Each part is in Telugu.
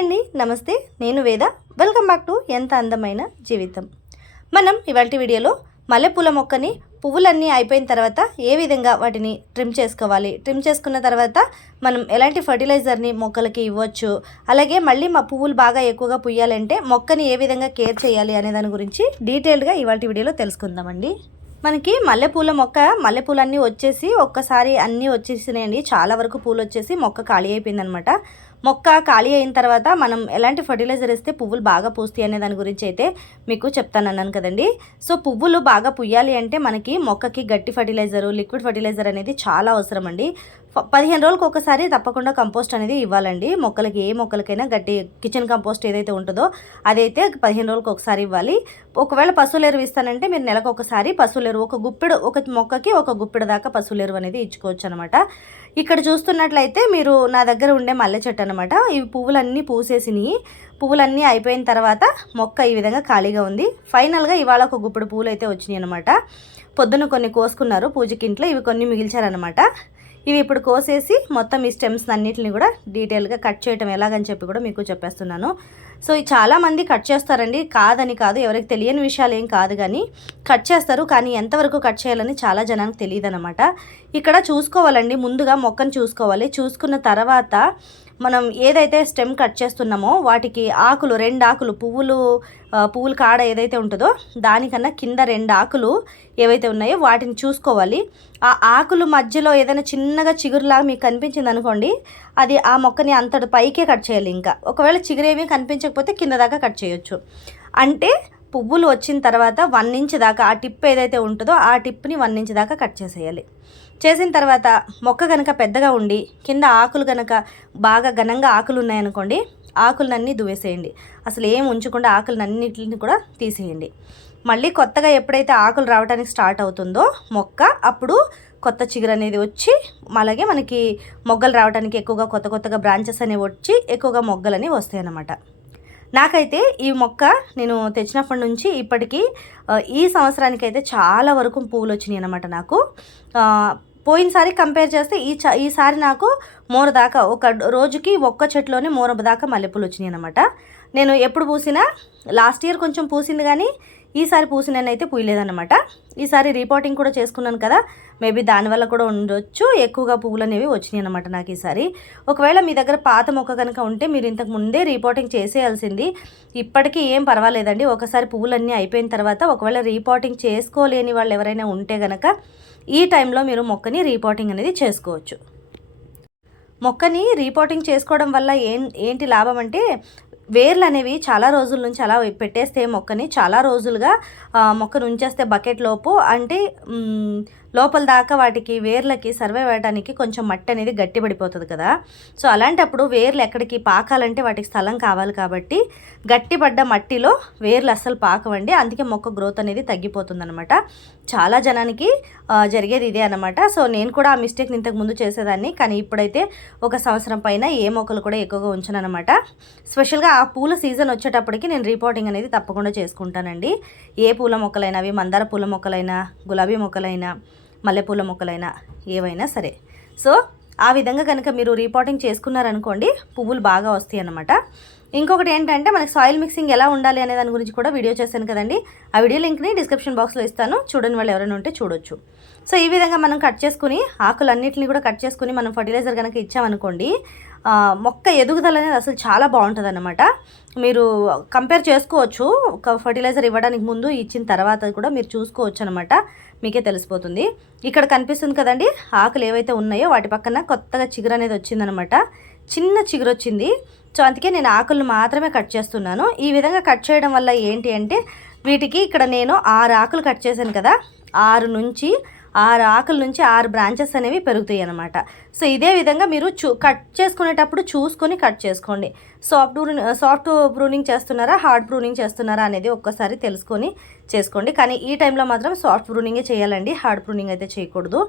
అండి, నమస్తే. నేను వేద. వెల్కమ్ బ్యాక్ టు ఎంత అందమైన జీవితం. మనం ఇవాల్టి వీడియోలో మల్లెపూల మొక్కని పువ్వులన్నీ అయిపోయిన తర్వాత ఏ విధంగా వాటిని ట్రిమ్ చేసుకోవాలి, ట్రిమ్ చేసుకున్న తర్వాత మనం ఎలాంటి ఫర్టిలైజర్ని మొక్కలకి ఇవ్వచ్చు, అలాగే మళ్ళీ మా పువ్వులు బాగా ఎక్కువగా పుయ్యాలంటే మొక్కని ఏ విధంగా కేర్ చేయాలి అనే దాని గురించి డీటెయిల్డ్గా ఇవాల్టి వీడియోలో తెలుసుకుందామండి. మనకి మల్లెపూల మొక్క మల్లెపూలన్నీ వచ్చేసి ఒక్కసారి అన్నీ వచ్చేసినాయండి. చాలా వరకు పూలు వచ్చేసి మొక్క ఖాళీ అయిపోయిందనమాట. మొక్క ఖాళీ అయిన తర్వాత మనం ఎలాంటి ఫర్టిలైజర్ ఇస్తే పువ్వులు బాగా పూస్తాయి అనే దాని గురించి అయితే మీకు చెప్తానన్నాను కదండి. సో పువ్వులు బాగా పుయ్యాలి అంటే మనకి మొక్కకి గట్టి ఫర్టిలైజరు, లిక్విడ్ ఫర్టిలైజర్ అనేది చాలా అవసరం అండి. 15 రోజులకు ఒకసారి తప్పకుండా కంపోస్ట్ అనేది ఇవ్వాలండి. మొక్కలకి ఏ మొక్కలకైనా గట్టి కిచెన్ కంపోస్ట్ ఏదైతే ఉంటుందో అదైతే 15 రోజులకు ఒకసారి ఇవ్వాలి. ఒకవేళ పశువుల ఎరువు ఇస్తానంటే మీరు నెలకు ఒకసారి పశువుల ఎరువు ఒక మొక్కకి ఒక గుప్పెడు దాకా పశువుల ఎరువు అనేది ఇచ్చుకోవచ్చు అనమాట. ఇక్కడ చూస్తున్నట్లయితే మీరు నా దగ్గర ఉండే మల్లె చెట్టు అనమాట. ఇవి పువ్వులన్నీ పూసేసినాయి. పువ్వులన్నీ అయిపోయిన తర్వాత మొక్క ఈ విధంగా ఖాళీగా ఉంది. ఫైనల్గా ఇవాళ ఒక గుప్పెడు పువ్వులు అయితే వచ్చినాయి అనమాట. పొద్దున్న కొన్ని కోసుకున్నారు పూజకి ఇంట్లో, ఇవి కొన్ని మిగిల్చారనమాట. ఇవి ఇప్పుడు కోసేసి మొత్తం ఈ స్టెమ్స్ అన్నిటిని కూడా డీటెయిల్గా కట్ చేయటం ఎలాగని చెప్పి కూడా మీకు చెప్పేస్తున్నాను. సో చాలామంది కట్ చేస్తారండి, కాదని కాదు, ఎవరికి తెలియని విషయాలు ఏం కాదు, కానీ కట్ చేస్తారు. కానీ ఎంతవరకు కట్ చేయాలని చాలా జనానికి తెలియదు అనమాట. ఇక్కడ చూసుకోవాలండి, ముందుగా మొక్కను చూసుకోవాలి. చూసుకున్న తర్వాత మనం ఏదైతే స్టెమ్ కట్ చేస్తున్నామో వాటికి ఆకులు, 2 ఆకులు, పువ్వుల కాడ ఏదైతే ఉంటుందో దానికన్నా కింద 2 ఆకులు ఏవైతే ఉన్నాయో వాటిని చూసుకోవాలి. ఆ ఆకులు మధ్యలో ఏదైనా చిన్నగా చిగురులాగా మీకు కనిపించింది అనుకోండి, అది ఆ మొక్కని అంతటి పైకే కట్ చేయాలి. ఇంకా ఒకవేళ చిగురేమీ కనిపించకపోతే కింద దాకా కట్ చేయొచ్చు. అంటే పువ్వులు వచ్చిన తర్వాత 1 ఇంచ్ దాకా ఆ టిప్ ఏదైతే ఉంటుందో ఆ టిప్ని 1 ఇంచ్ దాకా కట్ చేసేయాలి. చేసిన తర్వాత మొక్క కనుక పెద్దగా ఉండి కింద ఆకులు కనుక బాగా ఘనంగా ఆకులు ఉన్నాయనుకోండి, ఆకులన్నీ దువ్వేసేయండి. అసలు ఏం ఉంచకుండా ఆకులన్నిటిని కూడా తీసేయండి. మళ్ళీ కొత్తగా ఎప్పుడైతే ఆకులు రావడానికి స్టార్ట్ అవుతుందో మొక్క, అప్పుడు కొత్త చిగురు అనేది వచ్చి అలాగే మనకి మొగ్గలు రావడానికి ఎక్కువగా కొత్తగా బ్రాంచెస్ అనేవి వచ్చి ఎక్కువగా మొగ్గలని వస్తాయి అన్నమాట. నాకైతే ఈ మొక్క నేను తెచ్చినప్పటి నుంచి ఇప్పటికీ ఈ సంవత్సరానికి అయితే చాలా వరకు పువ్వులు వచ్చినాయి అన్నమాట. నాకు పోయినసారి కంపేర్ చేస్తే ఈసారి నాకు మోర దాకా, ఒక రోజుకి ఒక్క చెట్టులోనే మోర దాకా మల్లెపూలు వచ్చినాయి అనమాట. నేను ఎప్పుడు పూసినా, లాస్ట్ ఇయర్ కొంచెం పూసింది కానీ ఈసారి పూసినైతే పూయలేదన్నమాట. ఈసారి రిపోర్టింగ్ కూడా చేసుకున్నాను కదా, మేబీ దానివల్ల కూడా ఉండొచ్చు, ఎక్కువగా పువ్వులు అనేవి వచ్చినాయి అనమాట నాకు ఈసారి. ఒకవేళ మీ దగ్గర పాత మొక్క కనుక ఉంటే మీరు ఇంతకు ముందే రిపోర్టింగ్ చేసేయాల్సింది. ఇప్పటికీ ఏం పర్వాలేదండి. ఒకసారి పువ్వులన్నీ అయిపోయిన తర్వాత ఒకవేళ రిపోర్టింగ్ చేసుకోలేని వాళ్ళు ఎవరైనా ఉంటే కనుక ఈ టైంలో మీరు మొక్కని రీపాటింగ్ అనేది చేసుకోవచ్చు. మొక్కని రీపాటింగ్ చేసుకోవడం వల్ల ఏంటి లాభం అంటే, వేర్లు అనేవి చాలా రోజుల నుంచి అలా పెట్టేస్తే మొక్కని చాలా రోజులుగా మొక్కను ఉంచేస్తే బకెట్ లోపు, అంటే లోపల దాకా వాటికి వేర్లకి సర్వైవ్ అవ్వడానికి కొంచెం మట్టి అనేది గట్టిపడిపోతుంది కదా. సో అలాంటప్పుడు వేర్లు ఎక్కడికి పాకాలంటే వాటికి స్థలం కావాలి, కాబట్టి గట్టిపడ్డ మట్టిలో వేర్లు అస్సలు పాకవండి. అందుకే మొక్క గ్రోత్ అనేది తగ్గిపోతుంది అనమాట. చాలా జనానికి జరిగేది ఇదే అనమాట. సో నేను కూడా ఆ మిస్టేక్ని ఇంతకు ముందు చేసేదాన్ని, కానీ ఇప్పుడైతే 1 సంవత్సరం పైన ఏ మొక్కలు కూడా ఎక్కువగా ఉంచను అనమాట. స్పెషల్గా ఆ పూల సీజన్ వచ్చేటప్పటికి నేను రిపోర్టింగ్ అనేది తప్పకుండా చేసుకుంటానండి. ఏ పూల మొక్కలైనా, అవి మందార పూల మొక్కలైనా, గులాబీ మొక్కలైనా, మల్లెపూల మొక్కలైనా, ఏవైనా సరే. సో ఆ విధంగా కనుక మీరు రిపోర్టింగ్ చేసుకున్నారనుకోండి, పువ్వులు బాగా వస్తాయి అన్నమాట. ఇంకొకటి ఏంటంటే, మనకి సాయిల్ మిక్సింగ్ ఎలా ఉండాలి అనే దాని గురించి కూడా వీడియో చేశాను కదండి. ఆ వీడియో లింక్ని డిస్క్రిప్షన్ బాక్స్లో ఇస్తాను, చూడని వాళ్ళు ఎవరైనా ఉంటే చూడొచ్చు. సో ఈ విధంగా మనం కట్ చేసుకుని, ఆకులన్నింటినీ కూడా కట్ చేసుకుని మనం ఫర్టిలైజర్ కనుక ఇచ్చామనుకోండి, మొక్క ఎదుగుదల అనేది అసలు చాలా బాగుంటుంది అన్నమాట. మీరు కంపేర్ చేసుకోవచ్చు, ఒక ఫర్టిలైజర్ ఇవ్వడానికి ముందు ఇచ్చిన తర్వాత కూడా మీరు చూసుకోవచ్చు అనమాట, మీకే తెలిసిపోతుంది. ఇక్కడ కనిపిస్తుంది కదండి, ఆకులు ఏవైతే ఉన్నాయో వాటి పక్కన కొత్తగా చిగురు అనేది వచ్చిందనమాట. చిన్న చిగురు వచ్చింది. సో అందుకే నేను ఆకులను మాత్రమే కట్ చేస్తున్నాను. ఈ విధంగా కట్ చేయడం వల్ల ఏంటి అంటే, వీటికి ఇక్కడ నేను 6 ఆకులు కట్ చేశాను కదా, 6 ఆకుల నుంచి 6 బ్రాంచెస్ అనేవి పెరుగుతాయి అన్నమాట. సో ఇదే విధంగా మీరు కట్ చేసుకునేటప్పుడు చూసుకొని కట్ చేసుకోండి. సాఫ్ట్ ప్రూనింగ్ చేస్తున్నారా, హార్డ్ ప్రూనింగ్ చేస్తున్నారా అనేది ఒక్కసారి తెలుసుకొని చేసుకోండి. కానీ ఈ టైంలో మాత్రం సాఫ్ట్ ప్రూనింగే చేయాలండి, హార్డ్ ప్రూనింగ్ అయితే చేయకూడదు.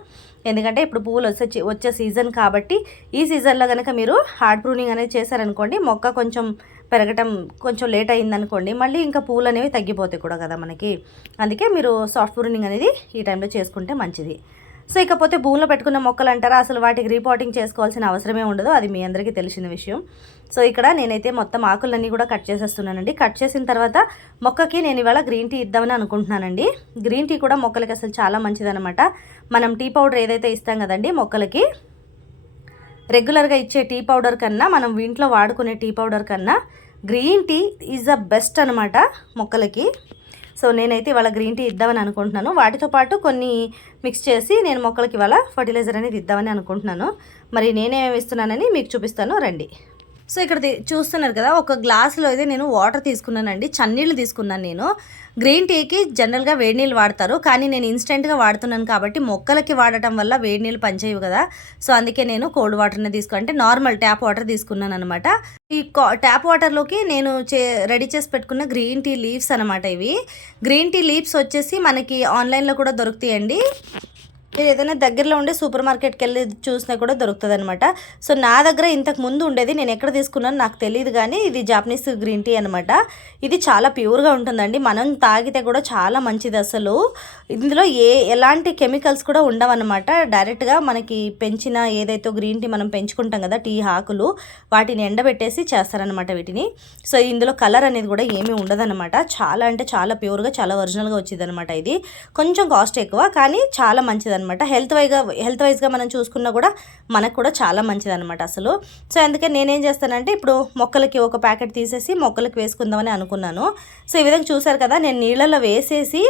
ఎందుకంటే ఇప్పుడు పువ్వులు వచ్చే సీజన్ కాబట్టి, ఈ సీజన్లో కనుక మీరు హార్డ్ ప్రూనింగ్ అనేది చేశారనుకోండి, మొక్క కొంచెం పెరగటం కొంచెం లేట్ అయిందనుకోండి, మళ్ళీ ఇంకా పూలు అనేవి తగ్గిపోతాయి కూడా కదా మనకి. అందుకే మీరు సాఫ్ట్ ప్రూనింగ్ అనేది ఈ టైంలో చేసుకుంటే మంచిది. సో ఇకపోతే భూమిలో పెట్టుకున్న మొక్కలు అంటారా, అసలు వాటికి రీపాటింగ్ చేసుకోవాల్సిన అవసరమే ఉండదు, అది మీ అందరికీ తెలిసిన విషయం. సో ఇక్కడ నేనైతే మొత్తం ఆకులన్నీ కూడా కట్ చేసేస్తున్నానండి. కట్ చేసిన తర్వాత మొక్కకి నేను ఇవాళ గ్రీన్ టీ ఇద్దామని అనుకుంటున్నానండి. గ్రీన్ టీ కూడా మొక్కలకి అసలు చాలా మంచిదన్నమాట. మనం టీ పౌడర్ ఏదైతే ఇస్తాం కదండి మొక్కలకి, రెగ్యులర్గా ఇచ్చే టీ పౌడర్ కన్నా, మనం ఇంట్లో వాడుకునే టీ పౌడర్ కన్నా green tea is the best అనమాట మొక్కలకి. సో నేనైతే ఇవాళ గ్రీన్ టీ ఇద్దామని అనుకుంటున్నాను. వాటితో పాటు కొన్ని మిక్స్ చేసి నేను మొక్కలకి ఇవాళ ఫర్టిలైజర్ అనేది ఇద్దామని అనుకుంటున్నాను. మరి నేనేమి ఇస్తున్నానని మీకు చూపిస్తాను రండి. సో ఇక్కడ చూస్తున్నారు కదా, ఒక గ్లాసులో అయితే నేను వాటర్ తీసుకున్నానండి, చన్నీళ్ళు తీసుకున్నాను. నేను గ్రీన్ టీకి జనరల్గా వేడి నీళ్ళు వాడతారు, కానీ నేను ఇన్స్టెంట్గా వాడుతున్నాను కాబట్టి మొక్కలకి వాడటం వల్ల వేడి నీళ్ళు పనిచేయవు కదా. సో అందుకే నేను కోల్డ్ వాటర్ని అంటే నార్మల్ ట్యాప్ వాటర్ తీసుకున్నాను అనమాట. ఈ ట్యాప్ వాటర్లోకి నేను రెడీ చేసి పెట్టుకున్న గ్రీన్ టీ లీవ్స్ అనమాట. ఇవి గ్రీన్ టీ లీవ్స్ వచ్చేసి మనకి ఆన్లైన్లో కూడా దొరుకుతాయండి. మీరు ఏదైనా దగ్గరలో ఉండే సూపర్ మార్కెట్కి వెళ్ళి చూసినా కూడా దొరుకుతుంది అనమాట. సో నా దగ్గర ఇంతకు ముందు ఉండేది, నేను ఎక్కడ తీసుకున్నాను నాకు తెలియదు, కానీ ఇది జాపనీస్ గ్రీన్ టీ అనమాట. ఇది చాలా ప్యూర్గా ఉంటుందండి, మనం తాగితే కూడా చాలా మంచిది. అసలు ఇందులో ఎలాంటి కెమికల్స్ కూడా ఉండవన్నమాట. డైరెక్ట్గా మనకి పెంచిన ఏదైతే గ్రీన్ టీ మనం పెంచుకుంటాం కదా టీ ఆకులు, వాటిని ఎండబెట్టేసి చేస్తారనమాట వీటిని. సో ఇందులో కలర్ అనేది కూడా ఏమీ ఉండదన్నమాట. చాలా అంటే చాలా ప్యూర్గా, చాలా ఒరిజినల్గా వచ్చింది అనమాట. ఇది కొంచెం కాస్ట్ ఎక్కువ, కానీ చాలా మంచిది అనమాట. హెల్త్ వైజ్గా మనం చూసుకున్నా కూడా మనకు కూడా చాలా మంచిది అనమాట అసలు. సో అందుకే నేనేం చేస్తానంటే ఇప్పుడు మొక్కలకి ఒక ప్యాకెట్ తీసేసి మొక్కలకి వేసుకుందామని అనుకున్నాను. సో ఈ విధంగా చూసారు కదా, నేను నీళ్ళలో వేసేసి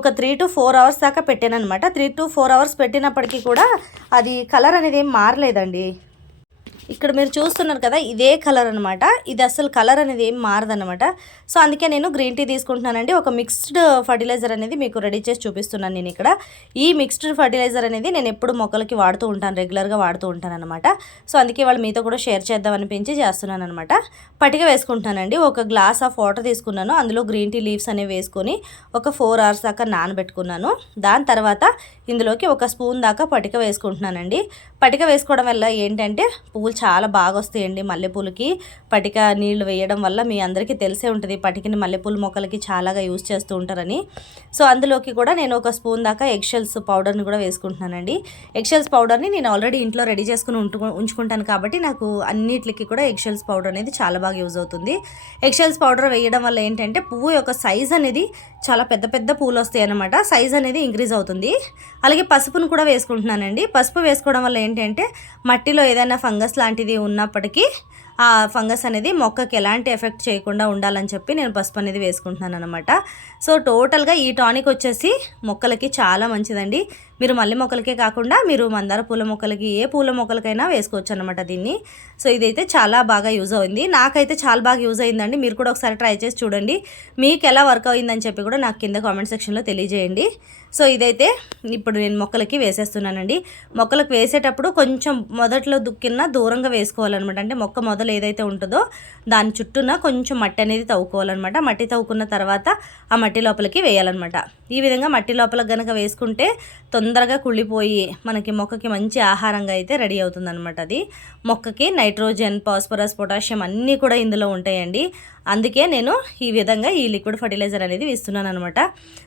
ఒక 3 to 4 hours దాకా పెట్టాను అనమాట. 3 to 4 hours పెట్టినప్పటికీ కూడా అది కలర్ అనేది ఏం మారలేదండి. ఇక్కడ మీరు చూస్తున్నారు కదా, ఇదే కలర్ అనమాట. ఇది అసలు కలర్ అనేది ఏం మారదనమాట. సో అందుకే నేను గ్రీన్ టీ తీసుకుంటున్నానండి. ఒక మిక్స్డ్ ఫర్టిలైజర్ అనేది మీకు రెడీ చేసి చూపిస్తున్నాను నేను ఇక్కడ. ఈ మిక్స్డ్ ఫర్టిలైజర్ అనేది నేను ఎప్పుడు మొక్కలకి వాడుతూ ఉంటాను, రెగ్యులర్గా వాడుతూ ఉంటాను అనమాట. సో అందుకే వాళ్ళు మీతో కూడా షేర్ చేద్దాం అనిపించి చేస్తున్నాను అనమాట. పటిక వేసుకుంటున్నానండి. ఒక గ్లాస్ ఆఫ్ వాటర్ తీసుకున్నాను, అందులో గ్రీన్ టీ లీవ్స్ అనేవి వేసుకొని ఒక 4 hours దాకా నానబెట్టుకున్నాను. దాని తర్వాత ఇందులోకి ఒక స్పూన్ దాకా పటిక వేసుకుంటున్నానండి. పటిక వేసుకోవడం వల్ల ఏంటంటే పువ్వులు చాలా బాగా వస్తాయండి. మల్లెపూలకి పటిక నీళ్లు వేయడం వల్ల మీ అందరికీ తెలిసే ఉంటుంది, పటికని మల్లెపూల మొక్కలకి చాలాగా యూజ్ చేస్తూ ఉంటారని. సో అందులోకి కూడా నేను ఒక స్పూన్ దాకా ఎగ్షెల్స్ పౌడర్ని కూడా వేసుకుంటున్నానండి. ఎగ్షెల్స్ పౌడర్ని నేను ఆల్రెడీ ఇంట్లో రెడీ చేసుకుని ఉంచుకుంటాను కాబట్టి నాకు అన్నిటికి కూడా ఎగ్షెల్స్ పౌడర్ అనేది చాలా బాగా యూజ్ అవుతుంది. ఎగ్షెల్స్ పౌడర్ వేయడం వల్ల ఏంటంటే పువ్వు యొక్క సైజ్ అనేది చాలా పెద్ద పెద్ద పూలు వస్తాయి అన్నమాట. సైజ్ అనేది ఇంక్రీజ్ అవుతుంది. అలాగే పసుపును కూడా వేసుకుంటున్నానండి. పసుపు వేసుకోవడం వల్ల ఏంటంటే మట్టిలో ఏదైనా ఫంగస్ లాంటిది ఉన్నప్పటికీ ఆ ఫంగస్ అనేది మొక్కకి ఎలాంటి ఎఫెక్ట్ చేయకుండా ఉండాలని చెప్పి నేను పసుపు అనేది వేసుకుంటున్నాను అనమాట. సో టోటల్గా ఈ టానిక్ వచ్చేసి మొక్కలకి చాలా మంచిదండి. మీరు మల్లె మొక్కలకే కాకుండా మీరు మందార పూల మొక్కలకి, ఏ పూల మొక్కలకైనా వేసుకోవచ్చు అనమాట దీన్ని. సో ఇదైతే చాలా బాగా యూజ్ అయింది, నాకైతే చాలా బాగా యూజ్ అయిందండి. మీరు కూడా ఒకసారి ట్రై చేసి చూడండి, మీకు ఎలా వర్క్ అయిందని చెప్పి కూడా నాకు కింద కామెంట్ సెక్షన్లో తెలియజేయండి. సో ఇదైతే ఇప్పుడు నేను మొక్కలకి వేసేస్తున్నానండి. మొక్కలకు వేసేటప్పుడు కొంచెం మొదట్లో దూరంగా వేసుకోవాలన్నమాట. అంటే మొక్క మొదలు ఏదైతే ఉంటుందో దాని చుట్టూన కొంచెం మట్టి అనేది తవ్వుకోవాలన్నమాట. మట్టి తవ్వుకున్న తర్వాత ఆ మట్టి లోపలికి వేయాలన్నమాట. ఈ విధంగా మట్టి లోపలికి కనుక వేసుకుంటే తొందరగా కుళ్ళిపోయి మనకి మొక్కకి మంచి ఆహారంగా అయితే రెడీ అవుతుందన్నమాట. అది మొక్కకి నైట్రోజన్, ఫాస్ఫరస్, పొటాషియం అన్నీ కూడా ఇందులో ఉంటాయండి. అందుకే నేను ఈ విధంగా ఈ లిక్విడ్ ఫర్టిలైజర్ అనేది ఇస్తున్నాను అనమాట.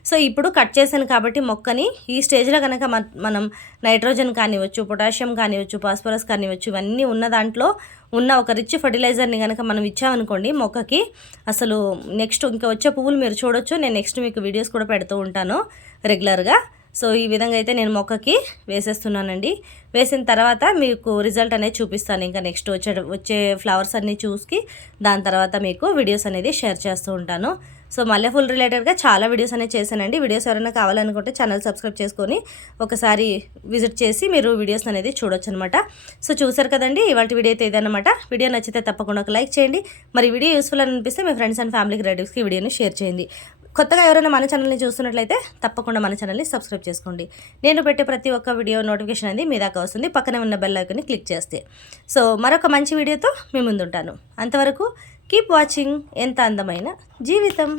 సో ఇప్పుడు కట్ చేశాను కాబట్టి మొక్కని ఈ స్టేజ్లో కనుక మనం నైట్రోజన్ కానివ్వచ్చు, పొటాషియం కానివ్వచ్చు, ఫాస్ఫరస్ కానివ్వచ్చు, ఇవన్నీ ఉన్న దాంట్లో ఉన్న ఒక రిచ్ ఫర్టిలైజర్ని కనుక మనం ఇచ్చామనుకోండి మొక్కకి, అసలు నెక్స్ట్ ఇంకా వచ్చే పువ్వులు మీరు చూడొచ్చు. నేను నెక్స్ట్ మీకు వీడియోస్ కూడా పెడుతూ ఉంటాను రెగ్యులర్గా. సో ఈ విధంగా అయితే నేను మొక్కకి వేసేస్తున్నానండి. వేసిన తర్వాత మీకు రిజల్ట్ అనేది చూపిస్తాను. ఇంకా నెక్స్ట్ వచ్చే ఫ్లవర్స్ అన్నీ చూసి దాని తర్వాత మీకు వీడియోస్ అనేది షేర్ చేస్తూ ఉంటాను. సో మల్లెపూలు రిలేటెడ్గా చాలా వీడియోస్ అనేది చేశానండి. వీడియోస్ ఎవరైనా కావాలనుకుంటే ఛానల్ సబ్స్క్రైబ్ చేసుకొని ఒకసారి విజిట్ చేసి మీరు వీడియోస్ అనేది చూడొచ్చు అనమాట. సో చూసారు కదండి, ఇవాళ వీడియో అయితే ఇదన్నమాట. వీడియో నచ్చితే తప్పకుండా ఒక లైక్ చేయండి. మరి వీడియో యూస్ఫుల్ అని అనిపిస్తే మీ ఫ్రెండ్స్ అండ్ ఫ్యామిలీకి రిలేటివ్స్కి వీడియోని షేర్ చేయండి. కొత్తగా ఎవరైనా మన ఛానల్ని చూస్తున్నట్లయితే తప్పకుండా మన ఛానల్ని సబ్స్క్రైబ్ చేసుకోండి. నేను పెట్టే ప్రతి ఒక్క వీడియో నోటిఫికేషన్ అనేది మీ దాకా వస్తుంది, పక్కనే ఉన్న బెల్ ఐకాన్ని క్లిక్ చేస్తే. సో మరొక మంచి వీడియోతో మీ ముందుంటాను. అంతవరకు కీప్ వాచింగ్ ఎంత అందమైన జీవితం.